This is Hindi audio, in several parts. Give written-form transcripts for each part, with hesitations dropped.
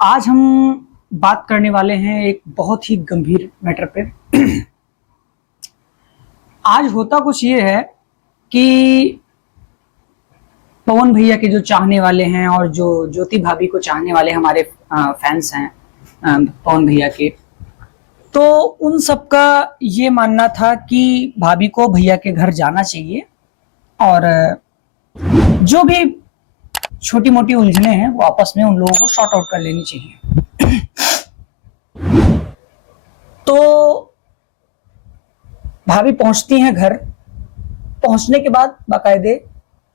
आज हम बात करने वाले हैं एक बहुत ही गंभीर मैटर पे। आज होता कुछ ये है कि पवन भैया के जो चाहने वाले हैं और जो ज्योति भाभी को चाहने वाले हमारे फैंस हैं पवन भैया के, तो उन सबका ये मानना था कि भाभी को भैया के घर जाना चाहिए और जो भी छोटी मोटी उलझने हैं वो आपस में उन लोगों को सॉर्ट आउट कर लेनी चाहिए। तो भाभी पहुंचती हैं घर। पहुंचने के बाद बाकायदे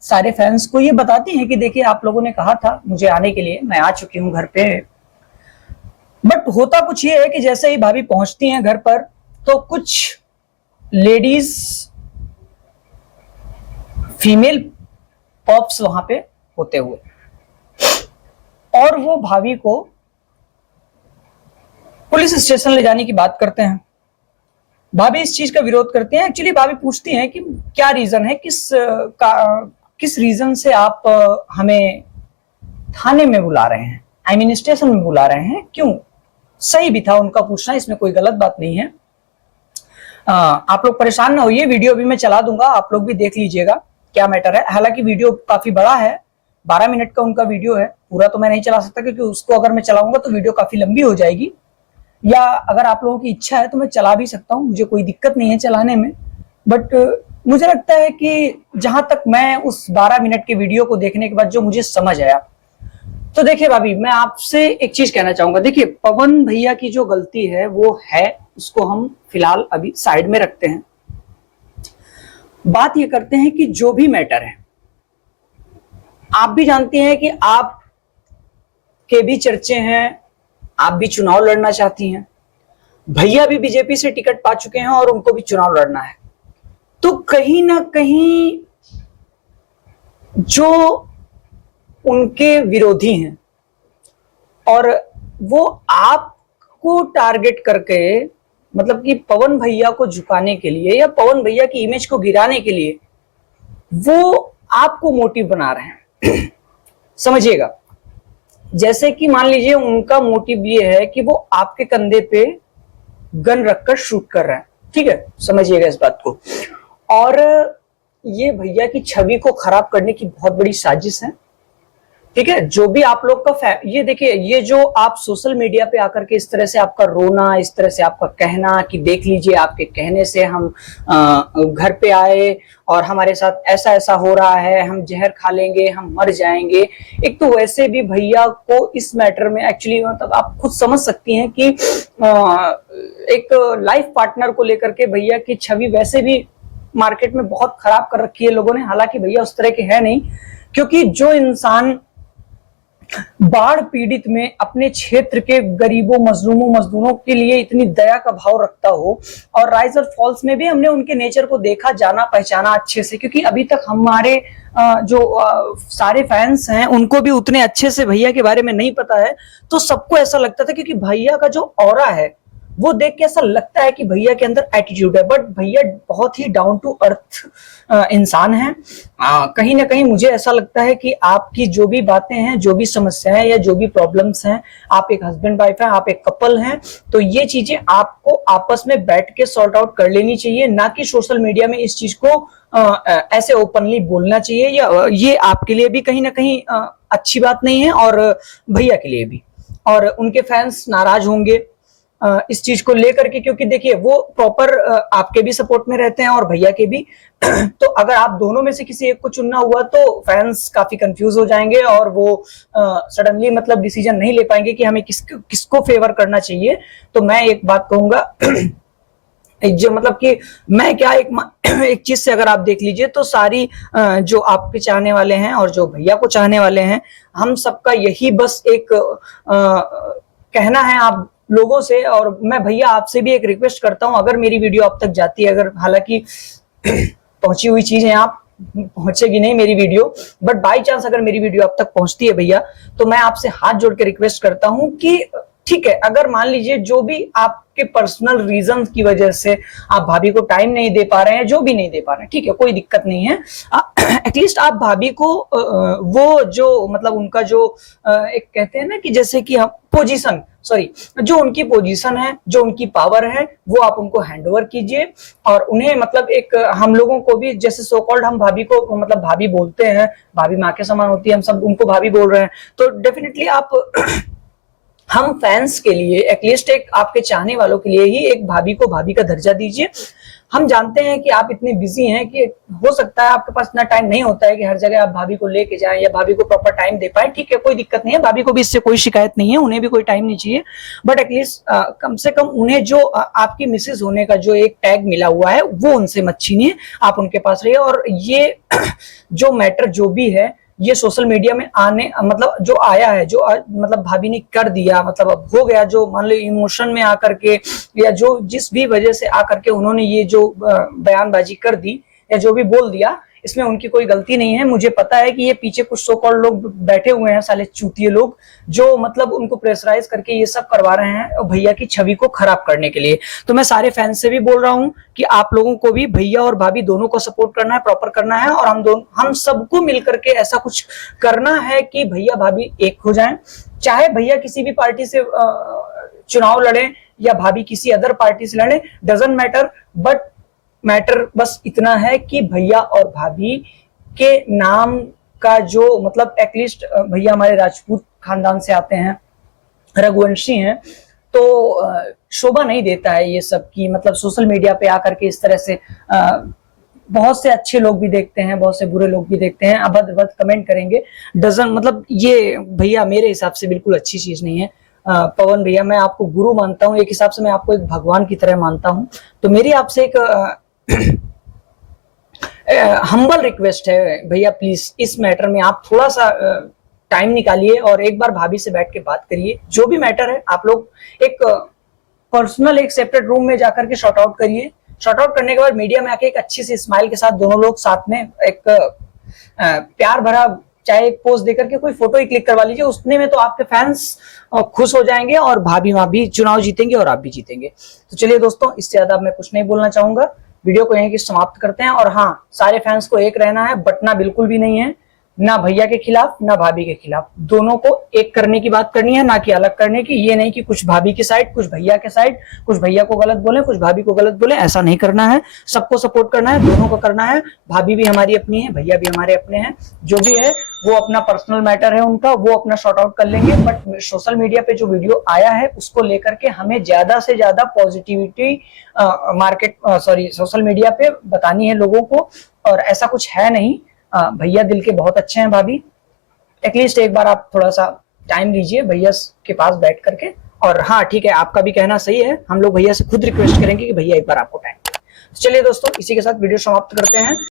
सारे फैंस को ये बताती हैं कि देखिए आप लोगों ने कहा था मुझे आने के लिए, मैं आ चुकी हूं घर पे। बट होता कुछ ये है कि जैसे ही भाभी पहुंचती हैं घर पर तो कुछ लेडीज फीमेल पॉप्स वहां पे होते हुए और वो भाभी को पुलिस स्टेशन ले जाने की बात करते हैं। भाभी इस चीज का विरोध करते हैं। एक्चुअली भाभी पूछती हैं कि क्या रीजन है, किस रीजन से आप हमें थाने में बुला रहे हैं, आई मीन स्टेशन में बुला रहे हैं, क्यों? सही भी था उनका पूछना, इसमें कोई गलत बात नहीं है। आप लोग परेशान ना होइए, वीडियो भी मैं चला दूंगा, आप लोग भी देख लीजिएगा क्या मैटर है। हालांकि वीडियो काफी बड़ा है, 12 मिनट का उनका वीडियो है, पूरा तो मैं नहीं चला सकता क्योंकि उसको अगर मैं चलाऊंगा तो वीडियो काफी लंबी हो जाएगी। या अगर आप लोगों की इच्छा है तो मैं चला भी सकता हूँ, मुझे कोई दिक्कत नहीं है चलाने में। बट मुझे लगता है कि जहां तक मैं उस 12 मिनट के वीडियो को देखने के बाद जो मुझे समझ आया, तो देखिए भाभी मैं आपसे एक चीज कहना चाहूंगा। देखिए पवन भैया की जो गलती है वो है, उसको हम फिलहाल अभी साइड में रखते हैं। बात ये करते हैं कि जो भी मैटर है, आप भी जानती हैं कि आप के भी चर्चे हैं, आप भी चुनाव लड़ना चाहती हैं, भैया भी बीजेपी से टिकट पा चुके हैं और उनको भी चुनाव लड़ना है। तो कहीं ना कहीं जो उनके विरोधी हैं और वो आपको टारगेट करके, मतलब कि पवन भैया को झुकाने के लिए या पवन भैया की इमेज को गिराने के लिए वो आपको मोटिव बना रहे हैं। समझिएगा, जैसे कि मान लीजिए उनका मोटिव ये है कि वो आपके कंधे पे गन रखकर शूट कर रहे हैं, ठीक है, समझिएगा इस बात को। और ये भैया की छवि को खराब करने की बहुत बड़ी साजिश है, ठीक है। जो भी आप लोग का ये देखिए, ये जो आप सोशल मीडिया पे आकर के इस तरह से आपका रोना, इस तरह से आपका कहना कि देख लीजिए आपके कहने से हम घर पे आए और हमारे साथ ऐसा ऐसा हो रहा है, हम जहर खा लेंगे, हम मर जाएंगे। एक तो वैसे भी भैया को इस मैटर में एक्चुअली मतलब आप खुद समझ सकती हैं कि एक लाइफ पार्टनर को लेकर के भैया की छवि वैसे भी मार्केट में बहुत खराब कर रखी है लोगों ने। हालांकि भैया उस तरह के है नहीं, क्योंकि जो इंसान बाढ़ पीड़ित में अपने क्षेत्र के गरीबों मजलूमों के लिए इतनी दया का भाव रखता हो, और राइज और फॉल्स में भी हमने उनके नेचर को देखा, जाना, पहचाना अच्छे से, क्योंकि अभी तक हमारे जो सारे फैंस हैं उनको भी उतने अच्छे से भैया के बारे में नहीं पता है। तो सबको ऐसा लगता था क्योंकि भैया का जो ऑरा है वो देख के ऐसा लगता है कि भैया के अंदर एटीट्यूड है, बट भैया बहुत ही डाउन टू अर्थ इंसान है। कहीं ना कहीं मुझे ऐसा लगता है कि आपकी जो भी बातें हैं, जो भी समस्याएं या जो भी प्रॉब्लम्स हैं, आप एक हस्बैंड वाइफ हैं, आप एक कपल हैं, तो ये चीजें आपको आपस में बैठ के सॉर्ट आउट कर लेनी चाहिए, ना कि सोशल मीडिया में इस चीज को ऐसे ओपनली बोलना चाहिए। या ये आपके लिए भी कहीं ना कहीं अच्छी बात नहीं है और भैया के लिए भी, और उनके फैंस नाराज होंगे इस चीज को लेकर के, क्योंकि देखिए वो प्रॉपर आपके भी सपोर्ट में रहते हैं और भैया के भी। तो अगर आप दोनों में से किसी एक को चुनना हुआ तो फैंस काफी कंफ्यूज हो जाएंगे और वो सडनली मतलब डिसीजन नहीं ले पाएंगे कि हमें किसको फेवर करना चाहिए। तो मैं एक बात कहूंगा, जो मतलब कि मैं क्या एक चीज से अगर आप देख लीजिए तो सारी जो आपके चाहने वाले हैं और जो भैया को चाहने वाले हैं, हम सबका यही बस एक कहना है आप लोगों से। और मैं भैया आपसे भी एक रिक्वेस्ट करता हूं, अगर मेरी वीडियो आप तक जाती है, अगर हालांकि पहुंची हुई चीज है, आप पहुंचेगी नहीं मेरी वीडियो, बट बाई चांस अगर मेरी वीडियो आप तक पहुंचती है भैया, तो मैं आपसे हाथ जोड़ के रिक्वेस्ट करता हूं कि ठीक है, अगर मान लीजिए जो भी आपके पर्सनल रीजन की वजह से आप भाभी को टाइम नहीं दे पा रहे हैं, जो भी नहीं दे पा रहे हैं, ठीक है, कोई दिक्कत नहीं है। एटलीस्ट आप भाभी को वो जो मतलब उनका जो एक कहते हैं ना कि जैसे कि हम पोजीशन, सॉरी, जो उनकी पोजीशन है, जो उनकी पावर है, वो आप उनको हैंड ओवर कीजिए। और उन्हें मतलब एक हम लोगों को भी जैसे सो कॉल्ड हम भाभी को मतलब भाभी बोलते हैं, भाभी माँ के समान होती है, हम सब उनको भाभी बोल रहे हैं, तो डेफिनेटली आप हम फैंस के लिए एटलीस्ट एक आपके चाहने वालों के लिए ही एक भाभी को भाभी का दर्जा दीजिए। हम जानते हैं कि आप इतने बिजी हैं कि हो सकता है आपके पास इतना टाइम नहीं होता है कि हर जगह आप भाभी को लेके जाएं या भाभी को प्रॉपर टाइम दे पाए, ठीक है, कोई दिक्कत नहीं है, भाभी को भी इससे कोई शिकायत नहीं है, उन्हें भी कोई टाइम नहीं चाहिए, बट एटलीस्ट कम से कम उन्हें जो आपकी मिसेज होने का जो एक टैग मिला हुआ है वो उनसे मत छीनिए, आप उनके पास रहिए। और ये जो मैटर जो भी है ये सोशल मीडिया में आने मतलब जो आया है, जो मतलब भाभी ने कर दिया, मतलब अब हो गया, जो मान लो इमोशन में आकर के या जो जिस भी वजह से आकर के उन्होंने ये जो बयानबाजी कर दी या जो भी बोल दिया, इसमें उनकी कोई गलती नहीं है। मुझे पता है कि ये पीछे कुछ सो कॉल्ड लोग बैठे हुए हैं, साले चूतिए लोग, जो मतलब उनको प्रेशराइज करके ये सब करवा रहे हैं भैया की छवि को खराब करने के लिए। तो मैं सारे फैंस से भी बोल रहा हूं कि आप लोगों को भी भैया और भाभी दोनों को सपोर्ट करना है, प्रॉपर करना है, और हम सबको मिलकर के ऐसा कुछ करना है कि भैया भाभी एक हो जाएं। चाहे भैया किसी भी पार्टी से चुनाव लड़े या भाभी किसी अदर पार्टी से लड़े, डजंट मैटर, बट मैटर बस इतना है कि भैया और भाभी के नाम का जो मतलब एटलीस्ट भैया हमारे राजपूत खानदान से आते हैं, रघुवंशी हैं, तो शोभा नहीं देता है ये सब की मतलब सोशल मीडिया पे आकर के इस तरह से बहुत से अच्छे लोग भी देखते हैं, बहुत से बुरे लोग भी देखते हैं, अभद्र कमेंट करेंगे, डजन मतलब ये भैया मेरे हिसाब से बिल्कुल अच्छी चीज नहीं है। पवन भैया, मैं आपको गुरु मानता हूँ, एक हिसाब से मैं आपको एक भगवान की तरह मानता हूँ, तो मेरी आपसे एक हम्बल रिक्वेस्ट है भैया, प्लीज इस मैटर में आप थोड़ा सा टाइम निकालिए और एक बार भाभी से बैठ के बात करिए। जो भी मैटर है आप लोग एक पर्सनल एक सेपरेट रूम में जाकर के शॉर्ट आउट करिए। शॉर्ट आउट करने के बाद मीडिया में आके एक अच्छी सी स्माइल के साथ दोनों लोग साथ में एक प्यार भरा चाहे एक पोस्ट देकर के कोई फोटो ही क्लिक करवा लीजिए, उसने में तो आपके फैंस खुश हो जाएंगे और भाभी माँ भी चुनाव जीतेंगे और आप भी जीतेंगे। तो चलिए दोस्तों, इससे ज्यादा मैं कुछ नहीं बोलना चाहूंगा, वीडियो को यहीं की समाप्त करते हैं। और हाँ, सारे फैंस को एक रहना है, बटना बिल्कुल भी नहीं है, ना भैया के खिलाफ ना भाभी के खिलाफ, दोनों को एक करने की बात करनी है, ना कि अलग करने की। ये नहीं कि कुछ भाभी की साइड, कुछ भैया के साइड, कुछ भैया को गलत बोले, कुछ भाभी को गलत बोले, ऐसा नहीं करना है। सबको सपोर्ट करना है, दोनों को करना है। भाभी भी हमारी अपनी है, भैया भी हमारे अपने हैं, जो भी है वो अपना पर्सनल मैटर है उनका, वो अपना शॉर्ट आउट कर लेंगे। बट सोशल मीडिया पे जो वीडियो आया है उसको लेकर के हमें ज्यादा से ज्यादा पॉजिटिविटी सोशल मीडिया पे बतानी है लोगों को, और ऐसा कुछ है नहीं। भैया दिल के बहुत अच्छे हैं, भाभी एटलीस्ट एक बार आप थोड़ा सा टाइम लीजिए भैया के पास बैठ करके। और हाँ ठीक है, आपका भी कहना सही है, हम लोग भैया से खुद रिक्वेस्ट करेंगे कि भैया एक बार आपको टाइम। चलिए दोस्तों, इसी के साथ वीडियो समाप्त करते हैं।